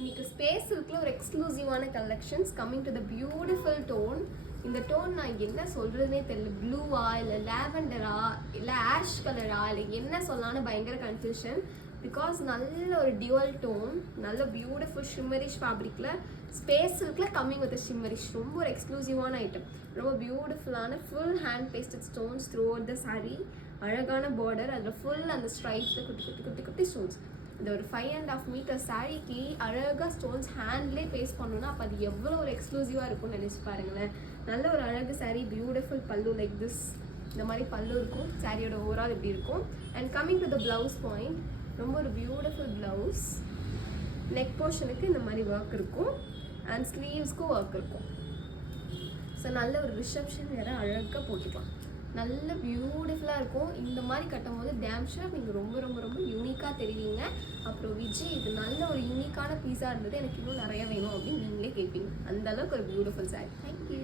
இன்னைக்கு ஸ்பேஸ் சில்க்ல ஒரு எக்ஸ்க்ளூசிவான collections coming to the beautiful tone. இந்த டோன் நான் என்ன சொல்றதுனே தெரியல. ப்ளூவா இல்லை லாவெண்டரா இல்லை ஆஷ் கலரா இல்லை என்ன சொல்லலாம்னு பயங்கர கன்ஃபியூஷன். பிகாஸ் நல்ல ஒரு டியூவல் டோன், நல்ல பியூட்டிஃபுல் ஷிம்மரிஷ் ஃபேப்ரிக்ல ஸ்பேஸ் சில்க்ல கம்மிங் வித் ஷிம்மரிஷ். ரொம்ப ஒரு எக்ஸ்க்ளூசிவான ஐட்டம். ரொம்ப பியூட்டிஃபுல்லான full hand pasted stones through out the sari. அழகான பார்டர், அதில் ஃபுல் அந்த ஸ்ட்ரைப்ஸில் குட்டி குட்டி குட்டி குட்டி ஸ்டோன்ஸ். இந்த ஒரு 5.5 மீட்டர் சாரீக்கு அழகாக ஸ்டோன்ஸ் ஹேண்ட்லேயே பேஸ்ட் பண்ணணும்னா அப்போ அது எவ்வளோ ஒரு எக்ஸ்க்ளூசிவாக இருக்கும்னு நினச்சி பாருங்களேன். நல்ல ஒரு அழகு சாரீ, பியூட்டிஃபுல் பல்லு லைக் திஸ். இந்த மாதிரி பல்லு இருக்கும், சாரியோட ஓவரால் இப்படி இருக்கும். And coming to the blouse point, ரொம்ப ஒரு பியூட்டிஃபுல் ப்ளவுஸ். நெக் போர்ஷனுக்கு இந்த மாதிரி ஒர்க் இருக்கும் அண்ட் ஸ்லீவ்ஸ்க்கும் ஒர்க் இருக்கும். ஸோ நல்ல ஒரு ரிசப்ஷன் வேறு அழகாக போட்டுக்கலாம். நல்ல பியூட்டிஃபுல்லாக இருக்கும். இந்த மாதிரி கட்டும் போது டேம் ஷூர் நீங்கள் ரொம்ப ரொம்ப ரொம்ப யூனிக்காக தெரிவிங்க. அப்புறம் விஜய் இது நல்ல ஒரு யூனிக்கான பீஸாக இருந்தது, எனக்கு இன்னும் நிறைய வேணும் அப்படின்னு நீங்களே கேட்பீங்க. அந்த அளவுக்கு ஒரு பியூட்டிஃபுல் சாரி. தேங்க்யூ.